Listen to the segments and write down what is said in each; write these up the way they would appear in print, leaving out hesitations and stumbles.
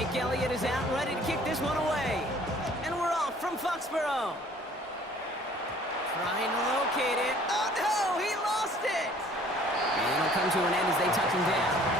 Jake Elliott is out, ready to kick this one away. And we're off from Foxborough. Trying to locate it. Oh, no! He lost it! And it'll come to an end as they touch him down.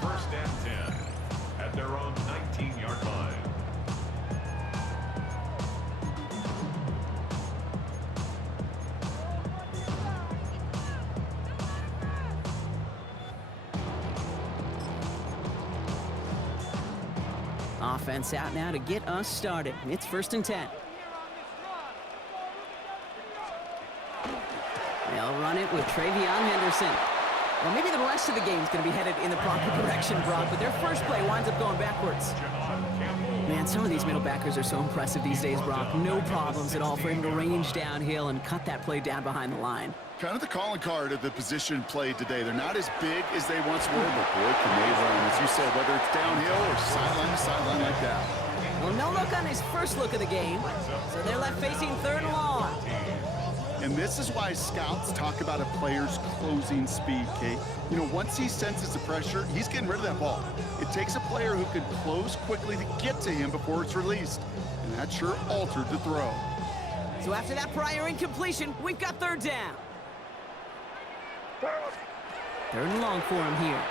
First and 10 at their own 19-yard line. Offense out now to get us started. It's first and 10. They'll run it with Travion Henderson. Well, maybe the rest of the game is going to be headed in the proper direction, Brock, but their first play winds up going backwards. Man, some of these middle backers are so impressive these days, Brock. No problems at all for him to range downhill and cut that play down behind the line. Kind of the calling card of the position played today. They're not as big as they once were, but boy, can they run. As you said, whether it's downhill or sideline to sideline like that. Well, no look on his first look of the game, so they're left facing third and long. And this is why scouts talk about a player's closing speed, Kate. You know, once he senses the pressure, he's getting rid of that ball. It takes a player who can close quickly to get to him before it's released. And that sure altered the throw. So after that prior incompletion, we've got third down. Third and long for him here.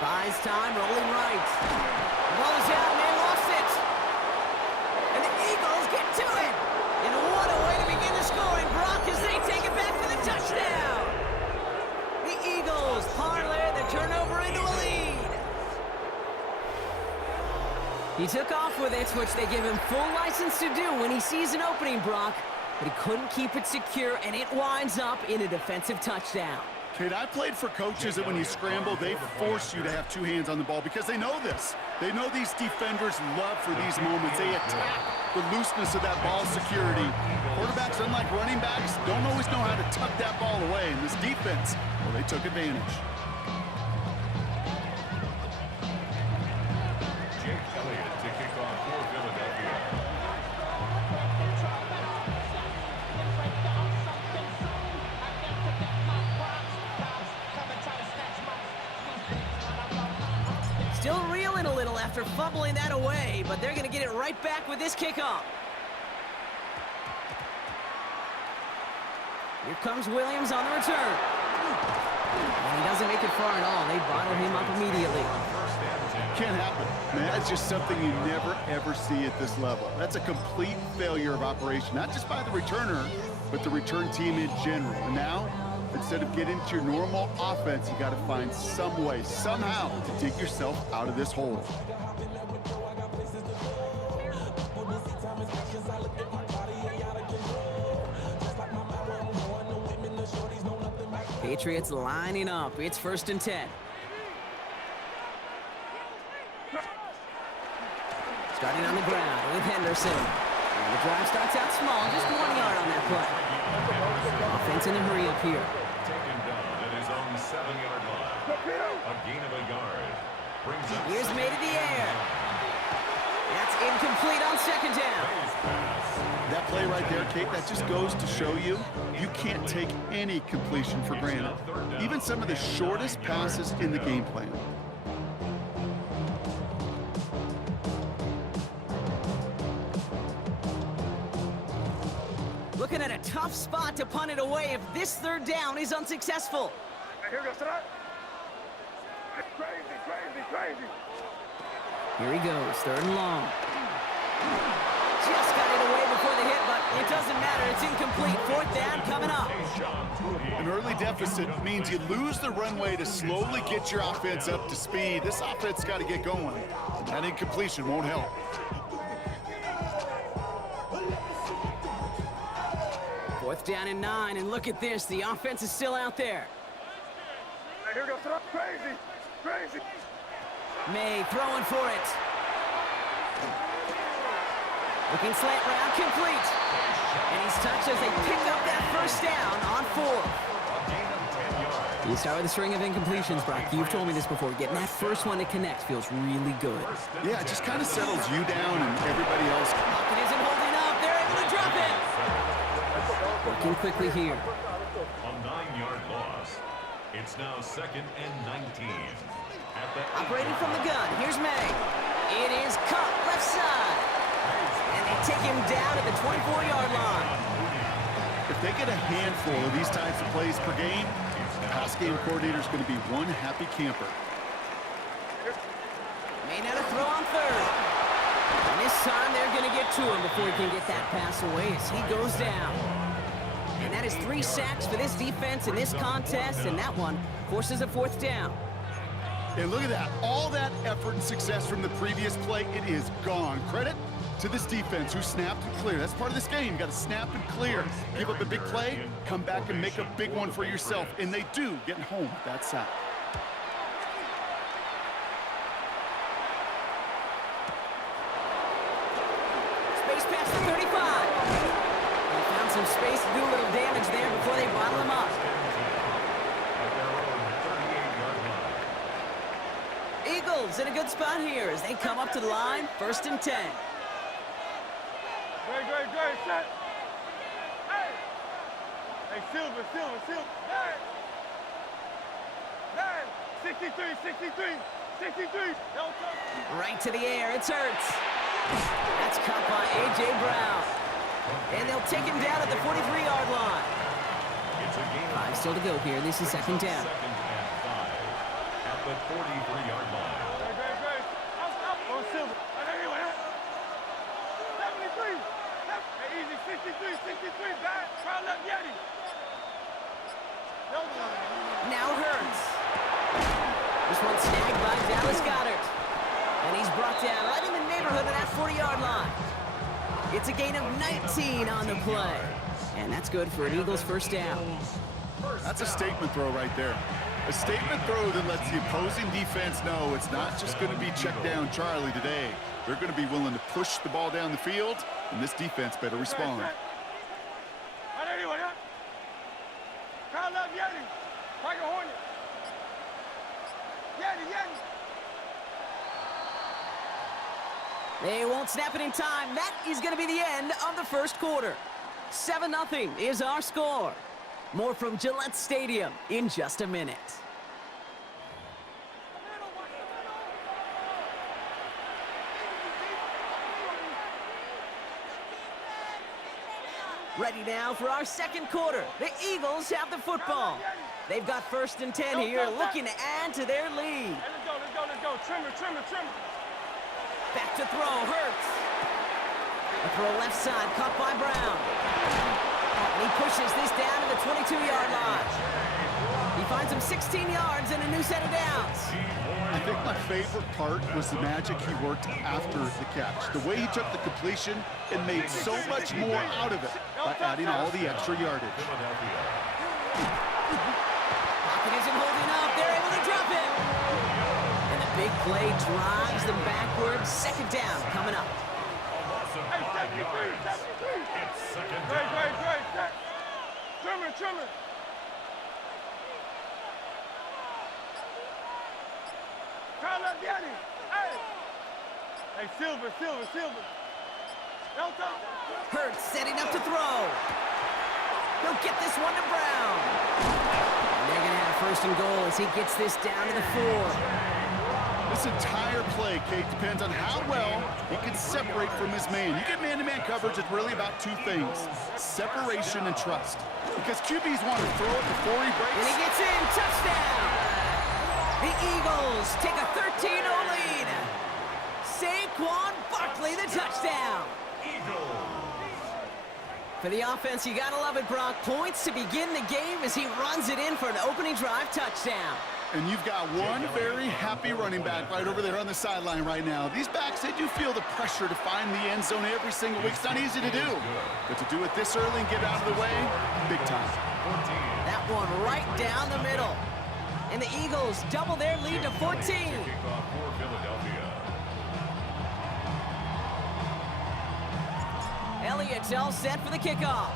Buys time, rolling right. Rolls out, and they lost it. And the Eagles get to it. And what a way to begin the scoring, Brock, as they take it back for the touchdown. The Eagles parlay the turnover into a lead. He took off with it, which they give him full license to do when he sees an opening, Brock. But he couldn't keep it secure, and it winds up in a defensive touchdown. Kate, I played for coaches that when you scramble, they force you to have two hands on the ball because they know this. They know these defenders love for these moments. They attack the looseness of that ball security. Quarterbacks, unlike running backs, don't always know how to tuck that ball away. And this defense, well, they took advantage. Jake Elliott to kick off for Philadelphia. Still reeling a little after fumbling that away, but they're going to get it right back with this kickoff. Here comes Williams on the return. And he doesn't make it far at all. They bottle him up immediately. Can't happen. Man, that's just something you never, ever see at this level. That's a complete failure of operation, not just by the returner, but the return team in general. And now, instead of getting into your normal offense, you got to find some way, somehow, to dig yourself out of this hole. Patriots lining up. It's first and 10. Starting on the ground with Henderson. And the drive starts out small, just 1 yard on that play. Offense in a hurry up here. Taken down at his own 7-yard line. A gain of a yard. Brings up Here's made in the air. That's incomplete on second down. That play right there, Kate, that just goes to show you, you can't take any completion for granted. Even some of the shortest passes in the game plan. Looking at a tough spot to punt it away if this third down is unsuccessful. Here he goes, 3rd and long. Just got it away before the hit, but it doesn't matter. It's incomplete. 4th down coming up. An early deficit means you lose the runway to slowly get your offense up to speed. This offense got to get going. That incompletion won't help. 4th down and 9, and look at this. The offense is still out there. Here we go, throw crazy, crazy. May throwing for it. Looking slant route, complete. And he's touched as they pick up that 1st down on 4th. You start with a string of incompletions, Brock. You've told me this before. Getting that first one to connect feels really good. Yeah, it just kind of settles you down and everybody else. Pocket isn't holding up. They're able to drop it. Working quickly here. A 9-yard loss. It's now 2nd and 19. Operating from the gun. Here's May. It is cut left side. And they take him down at the 24-yard line. If they get a handful of these types of plays per game, the pass game coordinator is going to be one happy camper. May not have throw on 3rd. And this time they're going to get to him before he can get that pass away as he goes down. And that is 3 sacks for this defense in this contest, and that one forces a 4th down. And look at that. All that effort and success from the previous play, it is gone. Credit to this defense who snapped and cleared. That's part of this game. You got to snap and clear. Give up a big play, come back and make a big one for yourself. And they do, getting home with that sack. Space pass to 35. They found some space to do a little damage there before they bottle him up. Eagles in a good spot here as they come up to the line. 1st and 10. Great, set. Hey, Silver. 63. Right to the air. It's Hurts. That's caught by A.J. Brown. And they'll take him down at the 43-yard line. 5 still to go here. This is 2nd down. 2nd and 5 at the 43-yard line. Great. Go Silver. Anyway, 73. Hey, easy, 63. Back. Crowd left Yeti. Now Hurts. This one snagged by Dallas Goedert. And he's brought down right in the neighborhood of that 40-yard line. It's a gain of 19 on the play. And that's good for an Eagles 1st down. That's a statement throw right there. A statement throw that lets the opposing defense know it's not just going to be check down Charlie today. They're going to be willing to push the ball down the field, and this defense better respond. Crowd love Yeti. Tiger Hornet. Yeti. They won't snap it in time. That is going to be the end of the 1st quarter. 7-0 is our score. More from Gillette Stadium in just a minute. Ready now for our 2nd quarter. The Eagles have the football. They've got 1st and 10 here, looking to add to their lead. Let's go. Trimmer. Back to throw, Hurts. A throw left side, caught by Brown. And he pushes this down to the 22-yard line. He finds him 16 yards and a new set of downs. I think my favorite part was the magic he worked after the catch. The way he took the completion and made so much more out of it by adding all the extra yardage. Pocket isn't holding up. They're able to drop it. And the big play drives them backwards. 2nd down coming up. Hey, 73. It's 2nd down. Great. Trimmer. Crowd left Yeti. Hey, Silver. Hurts setting up to throw. He'll get this one to Brown. And they're going to have 1st and goal as he gets this down to the 4. This entire play, Kate, depends on how well he can separate from his man. You get man-to-man coverage, it's really about 2 things: separation and trust. Because QBs want to throw it before he breaks. And he gets in, touchdown! The Eagles take a 13-0 lead. Saquon Barkley, the touchdown. For the offense, you gotta love it, Brock. Points to begin the game as he runs it in for an opening drive touchdown. And you've got one very happy running back right over there on the sideline right now. These backs, they do feel the pressure to find the end zone every single week. It's not easy to do. But to do it this early and get out of the way, big time. That one right down the middle. And the Eagles double their lead to 14. Elliott's all set for the kickoff.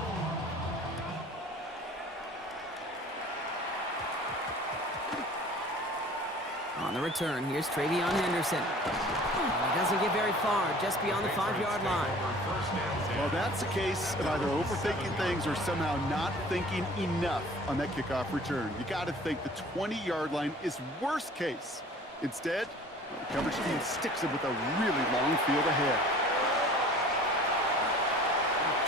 On the return, here's Travion Henderson. He doesn't get very far, just beyond the 5-yard line. Well, that's the case of either overthinking things or somehow not thinking enough on that kickoff return. You got to think the 20-yard line is worst case. Instead, the coverage team sticks him with a really long field ahead.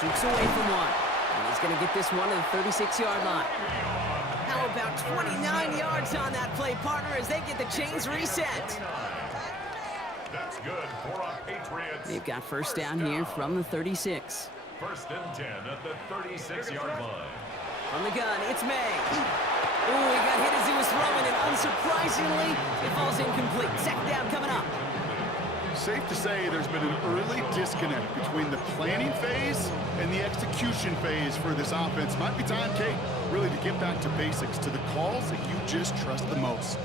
Keeps away from one. And he's going to get this one to the 36-yard line. How about 29 yards on that play, partner, as they get the chains reset? That's good for our Patriots. They've got first down here from the 36. First and 10 at the 36-yard line. From the gun, it's May. Ooh, he got hit as he was throwing, and unsurprisingly, it falls incomplete. Second down coming up. Safe to say there's been an early disconnect between the planning phase and the execution phase for this offense. Might be time, Kate, really to get back to basics, to the calls that you just trust the most.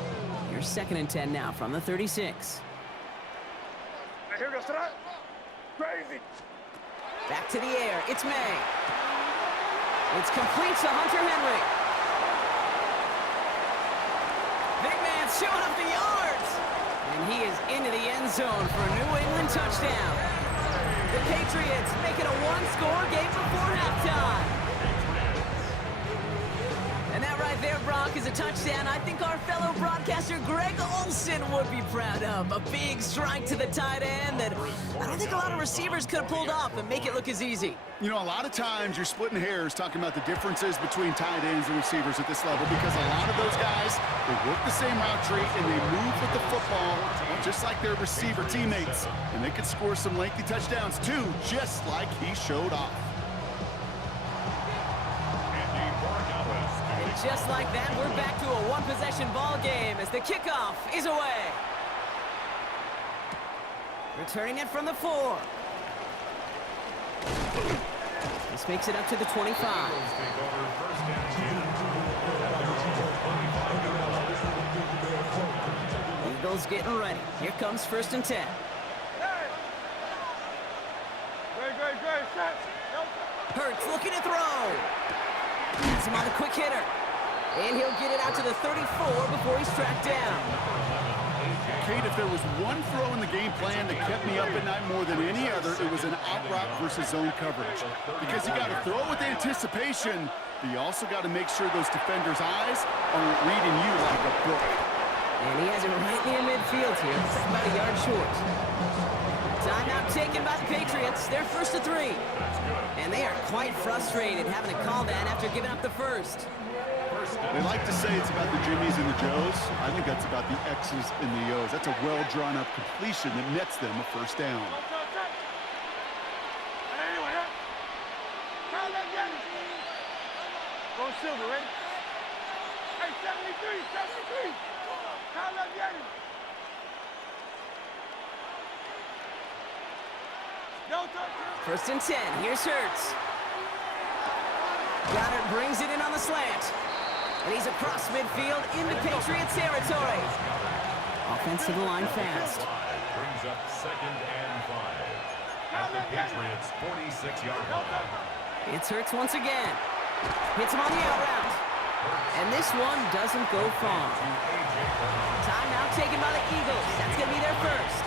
Here's second and 10 now from the 36. Here goes that. Crazy. Back to the air, it's May. It's complete to Hunter Henry. Big man showing up the yards. And he is into the end zone for a New England touchdown. The Patriots make it a one-score game before halftime. And that right there, Brock, is a touchdown I think our fellow broadcaster Greg Olsen would be proud of. A big strike to the tight end that I don't think a lot of receivers could have pulled off and make it look as easy. You know, a lot of times you're splitting hairs talking about the differences between tight ends and receivers at this level because a lot of those guys, they work the same route tree and they move with the football just like their receiver teammates. And they could score some lengthy touchdowns too, just like he showed off. And just like that, we're back to a one-possession ball game as the kickoff is away. Returning it from the 4. This makes it up to the 25. Eagles getting ready. Here comes first and 10. Great. Set. Hurts looking to throw. Gets him on the quick hitter. And he'll get it out to the 34 before he's tracked down. Kate, if there was one throw in the game plan that kept me up at night more than any other, it was an out route versus zone coverage. Because you got to throw with anticipation, but you also got to make sure those defenders' eyes aren't reading you like a book. And he has it right near midfield here. It's about a yard short. Timeout taken by the Patriots. They're first to 3. And they are quite frustrated having to call that after giving up the first. They like to say it's about the Jimmies and the Joes. I think that's about the X's and the O's. That's a well-drawn-up completion that nets them a first down. Go Silver, ready? Hey, 73. Kyle up, Yeti. No touch. First and 10. Here's Hurts. Goddard brings it in on the slant. And he's across midfield into Patriots territory. Offense to the line fast. Brings up second and 5 at the Patriots' 46-yard line. It's Hurts once again. Hits him on the out route. And this one doesn't go far. Timeout taken by the Eagles. That's going to be their first.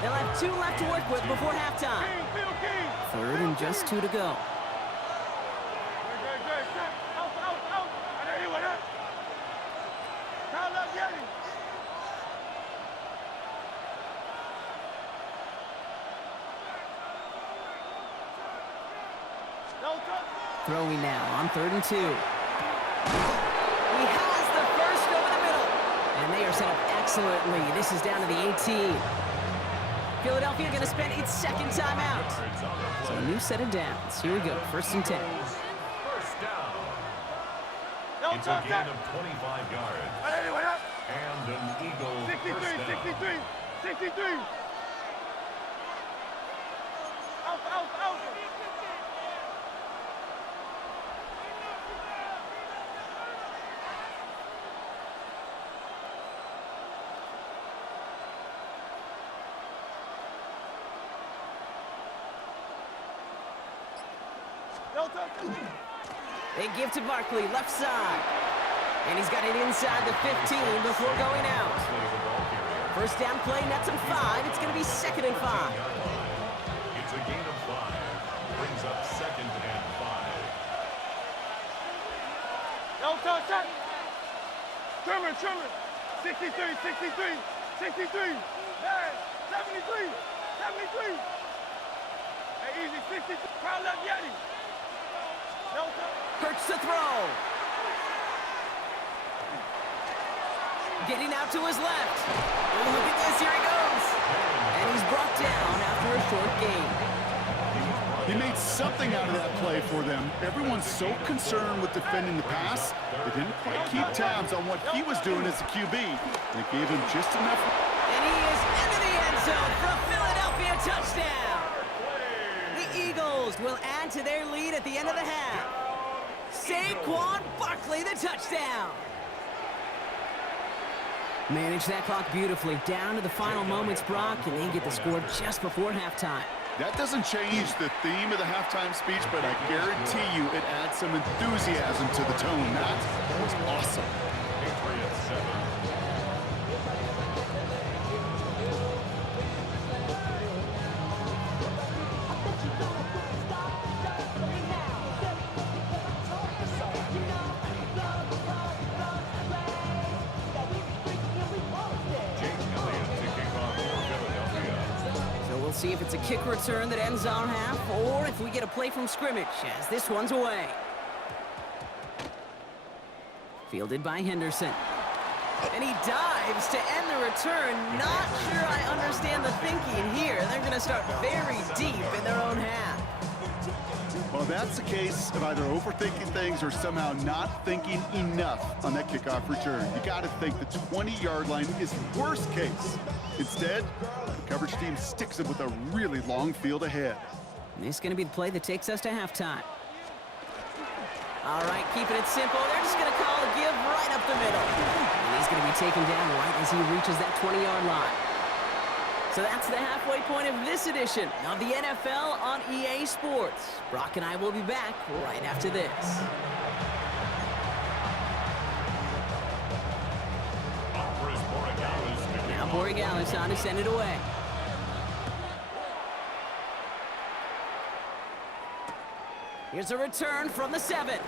They'll have 2 left to work with before halftime. Third and just 2 to go. Throwing now on 3rd and 2. He has the first over the middle. And they are they're set up excellently. This is down to the 18. Philadelphia going to spend its second timeout. So a new set of downs. Here we go, 1st and 10. First down. No It's a touch gain that. of 25 yards. Anyway, that. And an Eagle 63, first down. 63, 63. Alpha, alpha, alpha. No touch. They give to Barkley, left side. And he's got it inside the 15 before going out. First down play, nets him 5. It's going to be 2nd and 5. It's a gain of 5. Brings up 2nd and 5. No touch that. Trimmer, trimmer. 63, 63, 63. Man, 73, 73. Hey, easy, 63. Crowd left Yeti. No touch. Hurts to throw. Getting out to his left. Oh, look at this, here he goes. And he's brought down after a short gain. He made something out of that play for them. Everyone's so concerned with defending the pass, they didn't quite keep tabs on what he was doing as a QB. They gave him just enough. And he is into the end zone for a Philadelphia touchdown. The Eagles will add to their lead at the end of the half. Saquon Barkley, the touchdown. Manage that clock beautifully. Down to the final moments, Brock, and they get the score just before halftime. That doesn't change the theme of the halftime speech, but I guarantee you it adds some enthusiasm to the tone. That was awesome. Patriots 7. We'll see if it's a kick return that ends our half, or if we get a play from scrimmage, as this one's away. Fielded by Henderson. And he dives to end the return. Not sure I understand the thinking here. They're going to start very deep in their own half. Well, that's the case of either overthinking things or somehow not thinking enough on that kickoff return. You got to think the 20-yard line is worst case. Instead, the coverage team sticks it with a really long field ahead. And this is going to be the play that takes us to halftime. All right, keeping it simple. They're just going to call a give right up the middle. And he's going to be taken down right as he reaches that 20-yard line. So that's the halfway point of this edition of the NFL on EA Sports. Brock and I will be back right after this. Now Borregales on to send it away. Here's a return from the 7.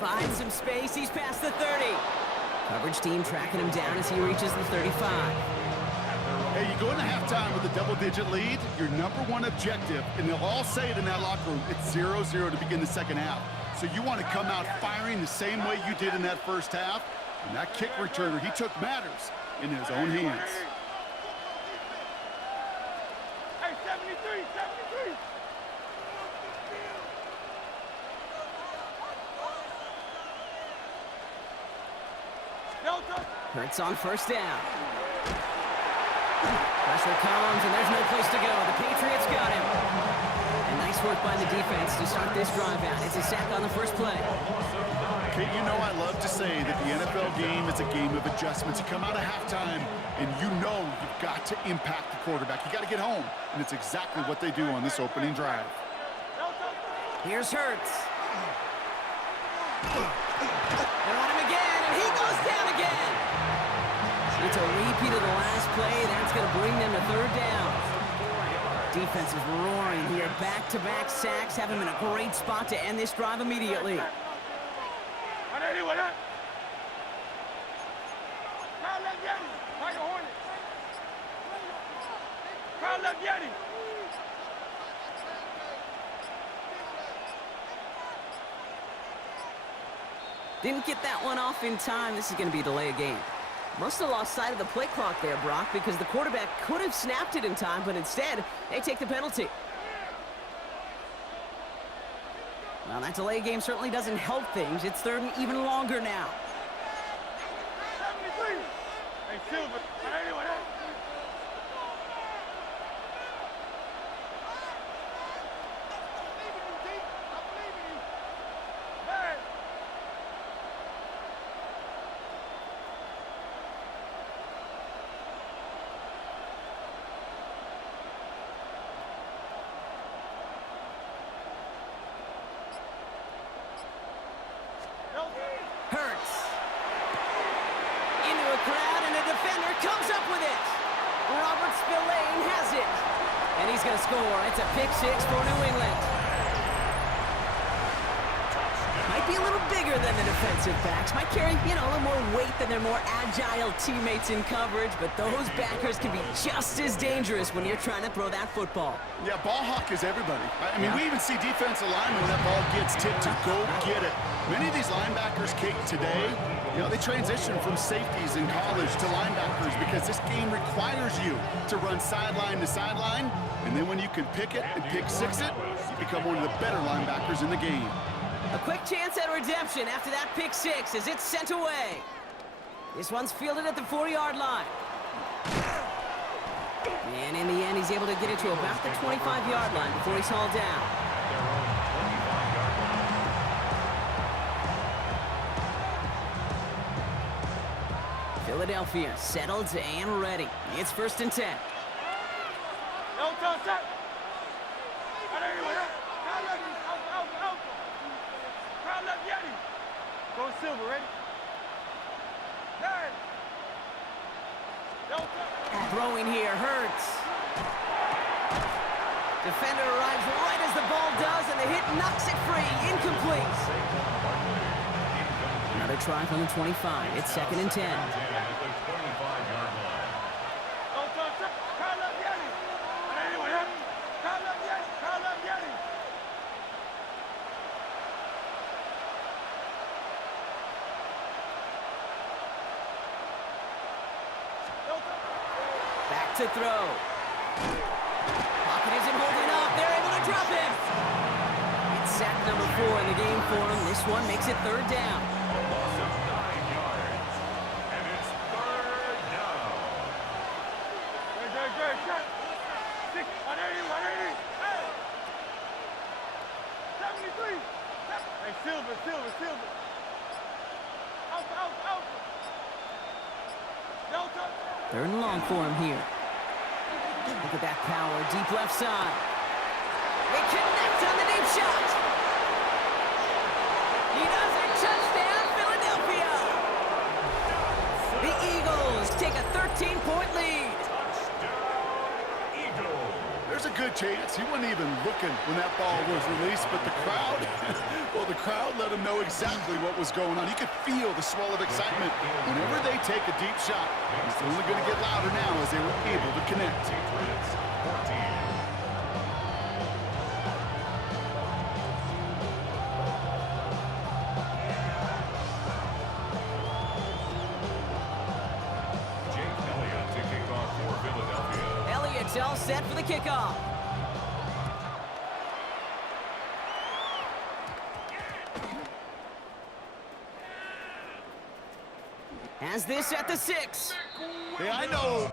Finds some space. He's past the 30. Coverage team tracking him down as he reaches the 35. Hey, you go into halftime with a double-digit lead, your number one objective, and they'll all say it in that locker room, it's 0-0 to begin the second half. So you want to come out firing the same way you did in that first half, and that kick returner, he took matters in his own hands. Hey, 73, 73. No touch. Hurts on first down. Pressure comes, and there's no place to go. The Patriots got him. And nice work by the defense to start this drive out. It's a sack on the first play. Kate, you know I love to say that the NFL game is a game of adjustments. You come out of halftime, and you know you've got to impact the quarterback. You got to get home, and it's exactly what they do on this opening drive. No touch. Here's Hurts. They want him again, and he goes down again. It's a repeat of the last play. That's going to bring them to third down. Defense is roaring here. Back-to-back sacks have him in a great spot to end this drive immediately. Anyway, that. Crowd left Yeti. Tiger Hornet. Crowd left Yeti. Didn't get that one off in time. This is going to be a delay of game. Must have lost sight of the play clock there, Brock, because the quarterback could have snapped it in time, but instead, they take the penalty. Well, that delay game certainly doesn't help things. It's third and even longer now. 73. Hey, Silver. Anyway, Hurts. Into a crowd, and a defender comes up with it. Robert Spillane has it. And he's going to score. It's a pick six for New England. Might be a little bigger than the defensive backs. Might carry, a little more weight than their more agile teammates in coverage. But those backers can be just as dangerous when you're trying to throw that football. Yeah, ball hawk is everybody. I mean, we even see defensive linemen when that ball gets tipped to go get it. Many of these linebackers, Kate, today, they transition from safeties in college to linebackers because this game requires you to run sideline to sideline. And then when you can pick it and pick six it, you become one of the better linebackers in the game. A quick chance at redemption after that pick six as it's sent away. This one's fielded at the 40-yard line. And in the end, he's able to get it to about the 25-yard line before he's hauled down. Philadelphia settled and ready. It's 1st and 10. no touch that. Anyway, out. Crowd left Yeti. Go Silver, ready? 9. No touch. Throwing here, Hurts. Defender arrives right as the ball does, and the hit knocks it free. Incomplete. Another try from the 25. It's 2nd and 10. No touch that. Crowd left Yeti. Anyway, crowd left Yeti. No touch. Back to throw. Pocket isn't holding up. They're able to drop him. It's sack number 4 in the game for him. This one makes it 3rd down. A loss of 9 yards. And it's 3rd down. Great shot. 6, 180. Hey! 73. Hey, Silver. Out. No touch. 3rd and long for him here. Look at that power. Deep left side. They connect on the deep shot. He does it. Touchdown, Philadelphia. The Eagles take a 13-point lead. Touchdown, Eagles. There's a good chance he wasn't even looking when that ball was released, but the crowd, the crowd let him know exactly what was going on. You could feel the swell of excitement. Whenever they take a deep shot, it's only going to get louder now as they were able to connect. Patriots 14. Jake Elliott to kick off for Philadelphia. Elliott's all set for the kickoff. Has this at the 6. Hey, I know